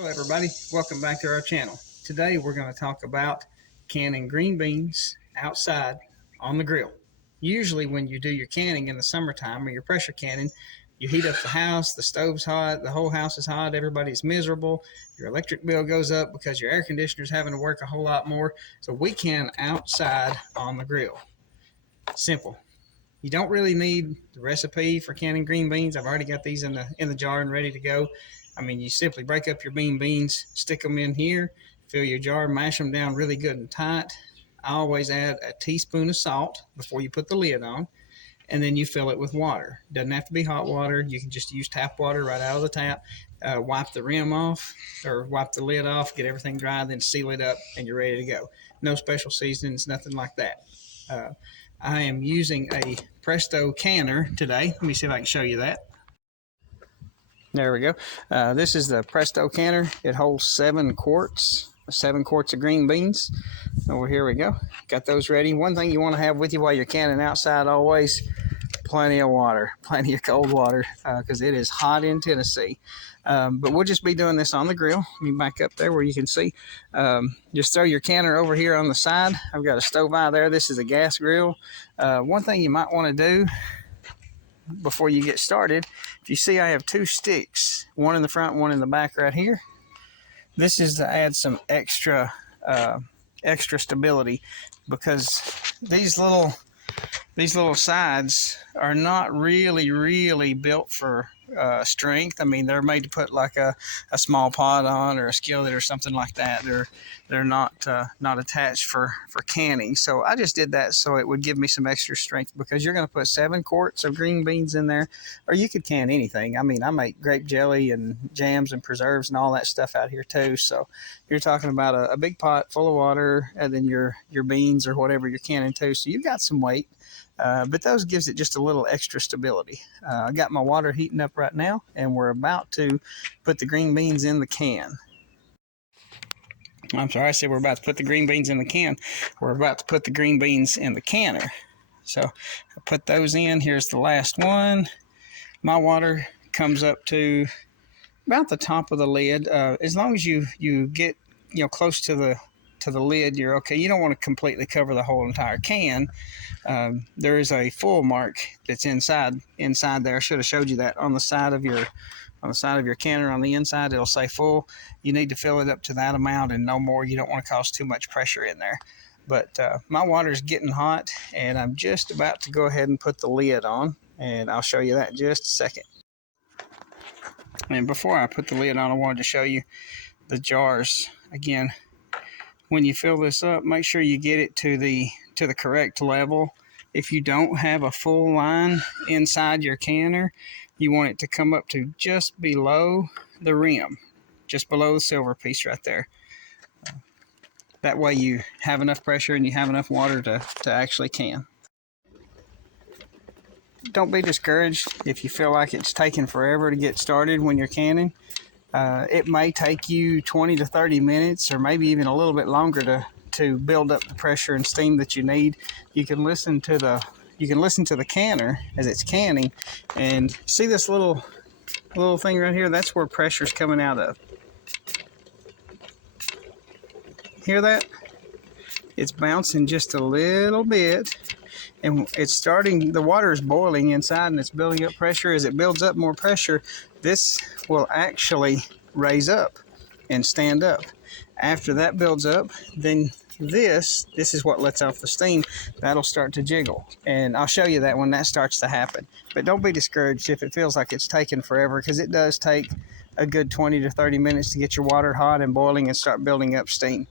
Hello everybody, welcome back to our channel. Today we're going to talk about canning green beans outside on the grill. Usually when you do your canning in the summertime or your pressure canning, you heat up the house, the stove's hot, the whole house is hot, everybody's miserable, your electric bill goes up because your air conditioner's having to work a whole lot more. So we can outside on the grill. Simple. You don't really need the recipe for canning green beans. I've already got these in the jar and ready to go. I mean, you simply break up your beans, stick them in here, fill your jar, mash them down really good and tight. I always add a teaspoon of salt before you put the lid on, and then you fill it with water. Doesn't have to be hot water. You can just use tap water right out of the tap. Wipe the rim off or wipe the lid off, get everything dry, then seal it up, and you're ready to go. No special seasonings, nothing like that. I am using a Presto canner today. Let me see if I can show you that. There we go. This is the Presto canner. It holds 7 quarts of green beans. Over here we go. Got those ready. One thing you want to have with you while you're canning outside always, plenty of water, plenty of cold water, because it is hot in Tennessee. But we'll just be doing this on the grill. Let me back up there where you can see. Just throw your canner over here on the side. I've got a stove eye there. This is a gas grill. One thing you might want to do before you get started, if you see I have 2 sticks, one in the front, one in the back right here. This is to add some extra stability, because these little sides are not really built for strength. I mean, they're made to put like a small pot on or a skillet or something like that. They're not attached for canning. So I just did that so it would give me some extra strength, because you're going to put 7 quarts of green beans in there, or you could can anything. I mean, I make grape jelly and jams and preserves and all that stuff out here too. So you're talking about a big pot full of water, and then your beans or whatever you're canning too. So you've got some weight. But those gives it just a little extra stability. I got my water heating up right now, and we're about to put the green beans in the can. I'm sorry, I said we're about to put the green beans in the can. We're about to put the green beans in the canner. So I put those in. Here's the last one. My water comes up to about the top of the lid. As long as you get close to the lid, you're okay. You don't want to completely cover the whole entire can. There is a full mark that's inside there. I should have showed you that on the side of your canner. On the inside, it'll say full. You need to fill it up to that amount and no more. You don't want to cause too much pressure in there. But my water is getting hot, and I'm just about to go ahead and put the lid on, and I'll show you that in just a second. And before I put the lid on, I wanted to show you the jars again. When you fill this up, make sure you get it to the correct level. If you don't have a full line inside your canner, you want it to come up to just below the rim, just below the silver piece right there. That way you have enough pressure and you have enough water to actually can. Don't be discouraged if you feel like it's taking forever to get started when you're canning. It may take you 20 to 30 minutes or maybe even a little bit longer to build up the pressure and steam that you need. You can listen to the canner as it's canning, and see this little thing right here? That's where pressure's coming out of. Hear that? It's bouncing just a little bit, and it's starting, the water is boiling inside and it's building up pressure. As it builds up more pressure, this will actually raise up and stand up. After that builds up, then this is what lets off the steam. That'll start to jiggle, and I'll show you that when that starts to happen. But don't be discouraged if it feels like it's taking forever, because it does take a good 20 to 30 minutes to get your water hot and boiling and start building up steam.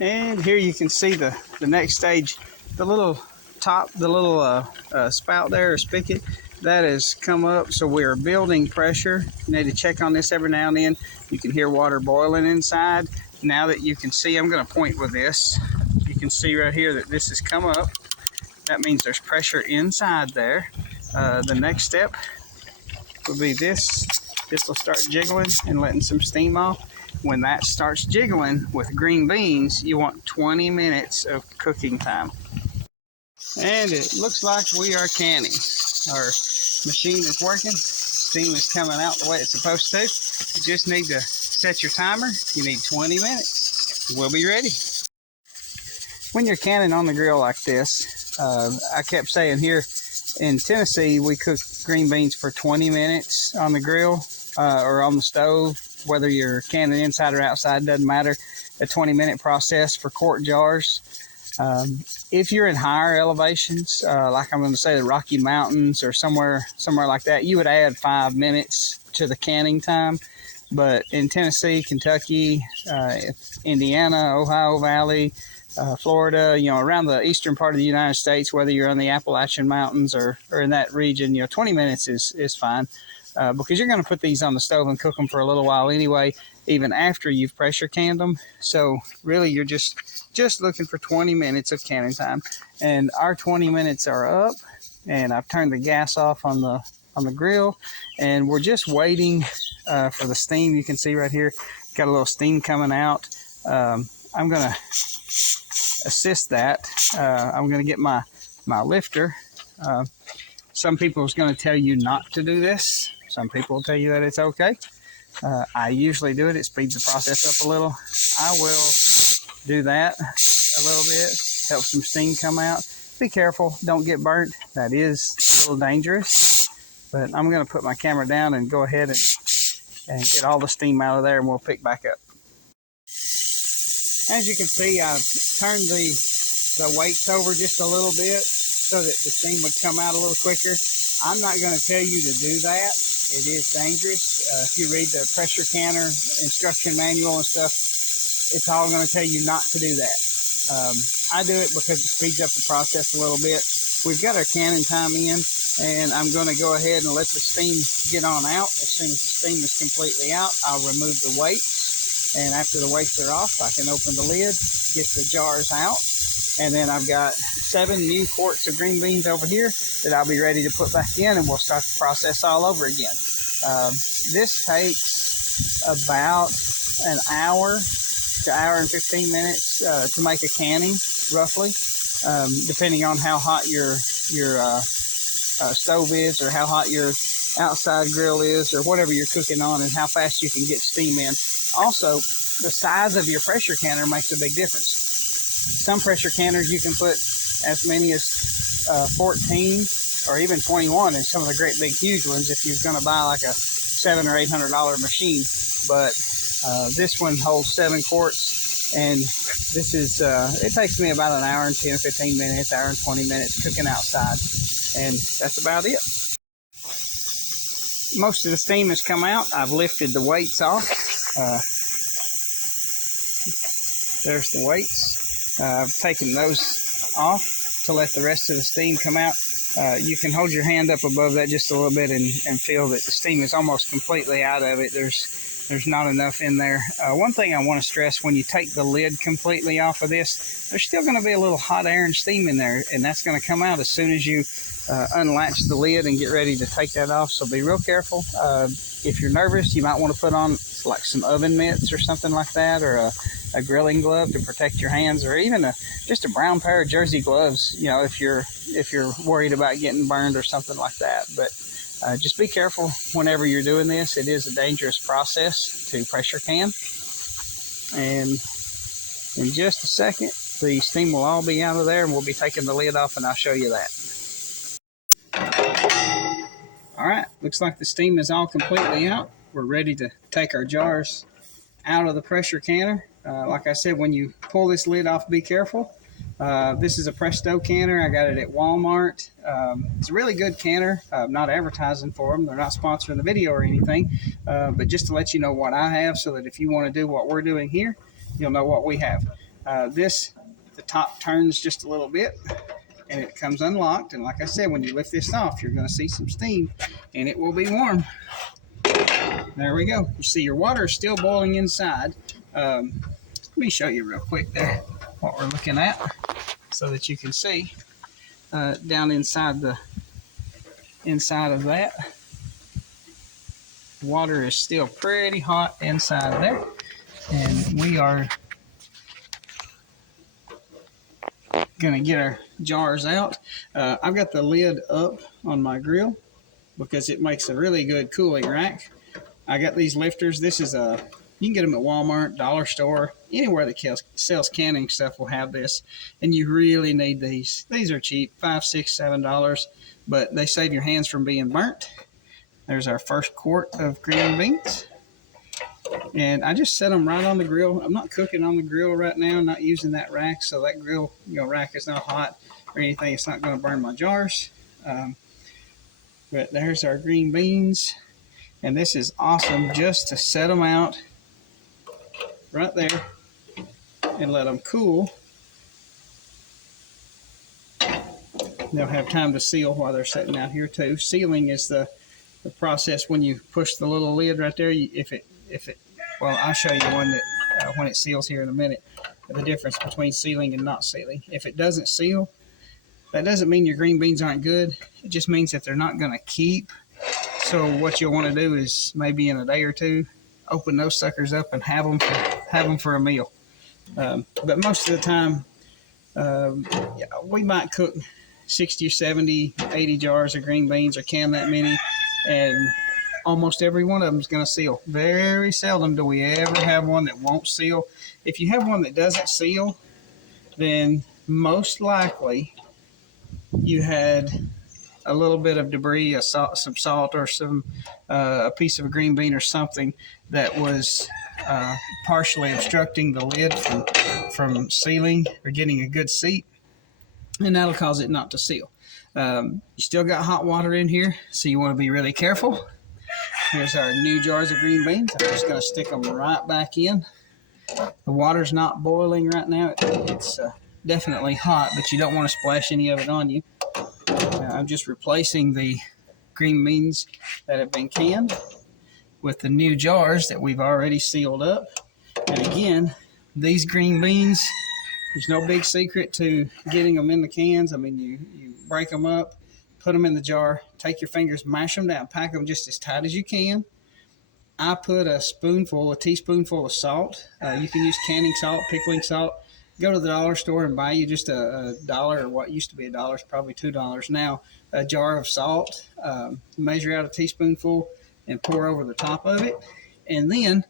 And here you can see the next stage. The little top, the little spout there, or spigot, that has come up, so we are building pressure. You need to check on this every now and then. You can hear water boiling inside. Now that you can see, I'm going to point with this. You can see right here that this has come up. That means there's pressure inside there. The next step would be this. This will start jiggling and letting some steam off. When that starts jiggling with green beans, you want 20 minutes of cooking time. And it looks like we are canning. Our machine is working. steam is coming out the way it's supposed to. You just need to set your timer. You need 20 minutes. We'll be ready. When you're canning on the grill like this, I kept saying here in Tennessee, we cook green beans for 20 minutes on the grill or on the stove. Whether you're canning inside or outside, doesn't matter. A 20-minute process for quart jars. If you're in higher elevations, like I'm going to say the Rocky Mountains or somewhere like that, you would add 5 minutes to the canning time. But in Tennessee, Kentucky, Indiana, Ohio Valley, Florida, around the eastern part of the United States, whether you're in the Appalachian Mountains or in that region, 20 minutes is fine. Because you're going to put these on the stove and cook them for a little while anyway, even after you've pressure canned them. So really, you're just looking for 20 minutes of canning time. And our 20 minutes are up, and I've turned the gas off on the grill, and we're just waiting for the steam. You can see right here, got a little steam coming out. I'm going to assist that. I'm going to get my lifter. Some people is going to tell you not to do this. Some people will tell you that it's okay. I usually do it. It speeds the process up a little. I will do that a little bit. Help some steam come out. Be careful. Don't get burnt. That is a little dangerous. But I'm going to put my camera down and go ahead and get all the steam out of there, and we'll pick back up. As you can see, I've turned the weights over just a little bit so that the steam would come out a little quicker. I'm not going to tell you to do that. It is dangerous. If you read the pressure canner instruction manual and stuff, it's all going to tell you not to do that. I do it because it speeds up the process a little bit. We've got our canning time in, and I'm going to go ahead and let the steam get on out. As soon as the steam is completely out, I'll remove the weights. And after the weights are off, I can open the lid, get the jars out. And then I've got 7 new quarts of green beans over here that I'll be ready to put back in, and we'll start the process all over again. This takes about an hour to hour and 15 minutes to make a canning, roughly, depending on how hot your stove is, or how hot your outside grill is, or whatever you're cooking on, and how fast you can get steam in. Also, the size of your pressure canner makes a big difference. Some pressure canners you can put as many as 14 or even 21 in some of the great big huge ones if you're going to buy like a $700 or $800 machine. But this one holds 7 quarts, and this is it takes me about an hour and 10 or 15 minutes, hour and 20 minutes cooking outside, and that's about it. Most of the steam has come out. I've lifted the weights off. There's the weights. I've taken those off to let the rest of the steam come out. You can hold your hand up above that just a little bit and feel that the steam is almost completely out of it. There's not enough in there. One thing I want to stress, when you take the lid completely off of this, there's still going to be a little hot air and steam in there, and that's going to come out as soon as you unlatch the lid and get ready to take that off. So be real careful. If you're nervous, you might want to put on like some oven mitts or something like that, or a grilling glove to protect your hands, or even just a brown pair of jersey gloves, if you're worried about getting burned or something like that. But just be careful whenever you're doing this. It is a dangerous process to pressure can. And in just a second, the steam will all be out of there, and we'll be taking the lid off, and I'll show you that. All right, looks like the steam is all completely out. We're ready to take our jars out of the pressure canner. Like I said, when you pull this lid off, be careful. This is a Presto canner. I got it at Walmart. It's a really good canner. I'm not advertising for them. They're not sponsoring the video or anything, but just to let you know what I have, so that if you want to do what we're doing here, you'll know what we have. The top turns just a little bit, and it comes unlocked. And like I said, when you lift this off, you're going to see some steam, and it will be warm. There we go. You see your water is still boiling inside. Let me show you real quick there what we're looking at, so that you can see down inside of that. Water is still pretty hot inside of there, and we are gonna get our jars out. I've got the lid up on my grill, because it makes a really good cooling rack. I got these lifters. This is you can get them at Walmart, dollar store, anywhere that sells canning stuff will have this. And you really need these. These are cheap, $5, $6, $7, but they save your hands from being burnt. There's our first quart of green beans. And I just set them right on the grill. I'm not cooking on the grill right now. I'm not using that rack, so that grill rack is not hot or anything. It's not going to burn my jars. But there's our green beans. And this is awesome just to set them out right there and let them cool. They'll have time to seal while they're sitting out here too. Sealing is the process when you push the little lid right there. Well, I'll show you one that when it seals here in a minute, the difference between sealing and not sealing. If it doesn't seal, that doesn't mean your green beans aren't good. It just means that they're not going to keep. So what you'll want to do is maybe in a day or two, open those suckers up and have them for a meal. But most of the time, we might cook 60 or 70, 80 jars of green beans or can that many, and almost every one of them is going to seal. Very seldom do we ever have one that won't seal. If you have one that doesn't seal, then most likely you had a little bit of debris, some salt, or a piece of a green bean or something that was partially obstructing the lid from sealing or getting a good seat, and that'll cause it not to seal. You still got hot water in here, so you want to be really careful. Here's our new jars of green beans. I'm just going to stick them right back in. The water's not boiling right now. It's definitely hot, but you don't want to splash any of it on you. I'm just replacing the green beans that have been canned with the new jars that we've already sealed up. And again, these green beans, there's no big secret to getting them in the cans. I mean, you break them up, put them in the jar, take your fingers, mash them down, pack them just as tight as you can. I put a teaspoonful of salt. You can use canning salt, pickling salt. Go to the dollar store and buy you just a dollar, or what used to be $1, probably $2 now, a jar of salt. Measure out a teaspoonful and pour over the top of it. And then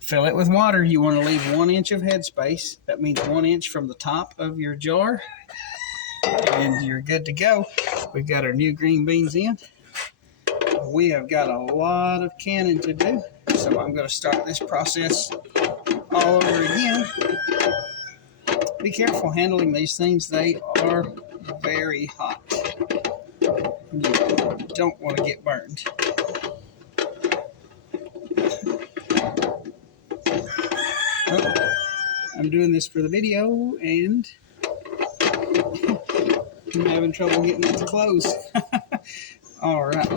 fill it with water. You want to leave 1 inch of headspace. That means 1 inch from the top of your jar. And you're good to go. We've got our new green beans in. We have got a lot of canning to do. So I'm going to start this process all over again. Be careful handling these things. They are very hot. You don't want to get burned. Well, I'm doing this for the video, and I'm having trouble getting it to close. All right.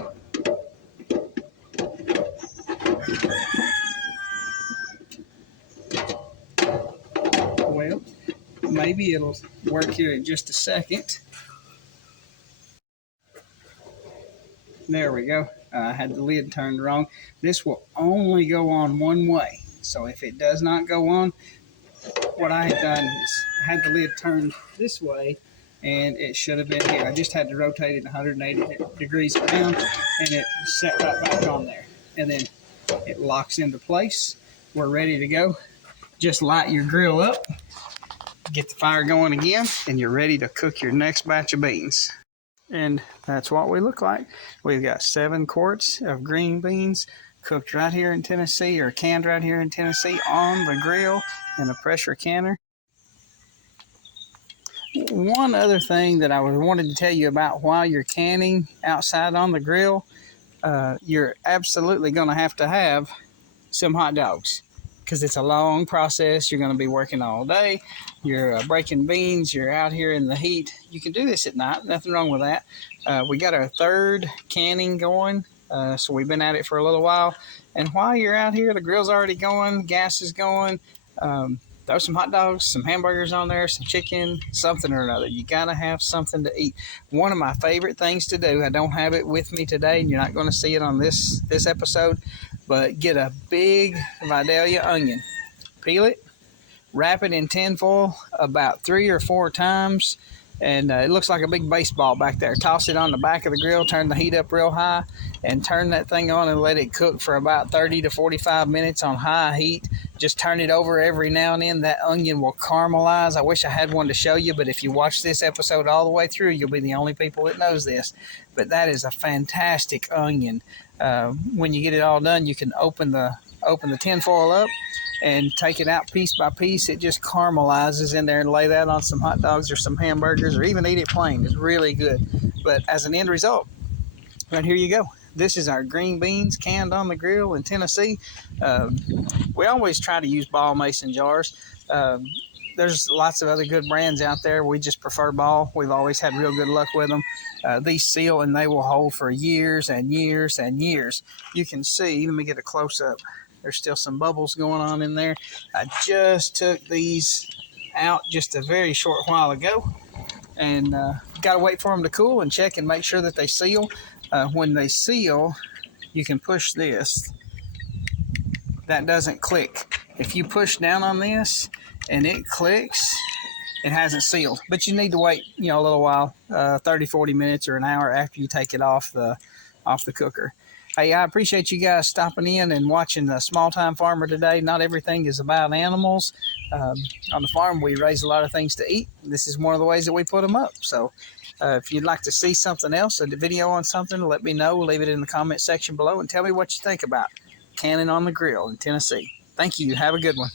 Well, maybe it'll work here in just a second. There we go. I had the lid turned wrong. This will only go on one way. So if it does not go on, what I had done is I had the lid turned this way, and it should have been here. I just had to rotate it 180 degrees around, and it set right back on there. And then it locks into place. We're ready to go. Just light your grill up, get the fire going again, and you're ready to cook your next batch of beans. And that's what we look like. We've got 7 quarts of green beans cooked right here in Tennessee, or canned right here in Tennessee on the grill in a pressure canner. One other thing that I wanted to tell you about while you're canning outside on the grill, you're absolutely going to have some hot dogs, because it's a long process. You're going to be working all day. You're breaking beans. You're out here in the heat. You can do this at night. Nothing wrong with that. We got our 3rd canning going, so we've been at it for a little while. And while you're out here, the grill's already going, gas is going. Throw some hot dogs, some hamburgers on there, some chicken, something or another. You got to have something to eat. One of my favorite things to do, I don't have it with me today, and you're not going to see it on this episode, but get a big Vidalia onion, peel it, wrap it in tin foil about 3 or 4 times, and it looks like a big baseball back there. Toss it on the back of the grill, turn the heat up real high, and turn that thing on and let it cook for about 30 to 45 minutes on high heat. Just turn it over every now and then. That onion will caramelize. I wish I had one to show you, but if you watch this episode all the way through, you'll be the only people that knows this. But that is a fantastic onion. When you get it all done, you can open the tinfoil up and take it out piece by piece. It just caramelizes in there, and lay that on some hot dogs or some hamburgers, or even eat it plain. It's really good. But as an end result, right here you go. This is our green beans canned on the grill in Tennessee. We always try to use Ball mason jars. There's lots of other good brands out there. We just prefer Ball. We've always had real good luck with them. These seal and they will hold for years and years and years. You can see, let me get a close-up. There's still some bubbles going on in there. I just took these out just a very short while ago, and got to wait for them to cool and check and make sure that they seal. When they seal, you can push this. That doesn't click. If you push down on this and it clicks, it hasn't sealed. But you need to wait, a little while, 30, 40 minutes or an hour after you take it off the cooker. Hey, I appreciate you guys stopping in and watching the Small Time Farmer today. Not everything is about animals. On the farm, we raise a lot of things to eat. This is one of the ways that we put them up. So if you'd like to see something else, a video on something, let me know. Leave it in the comment section below and tell me what you think about canning on the grill in Tennessee. Thank you. Have a good one.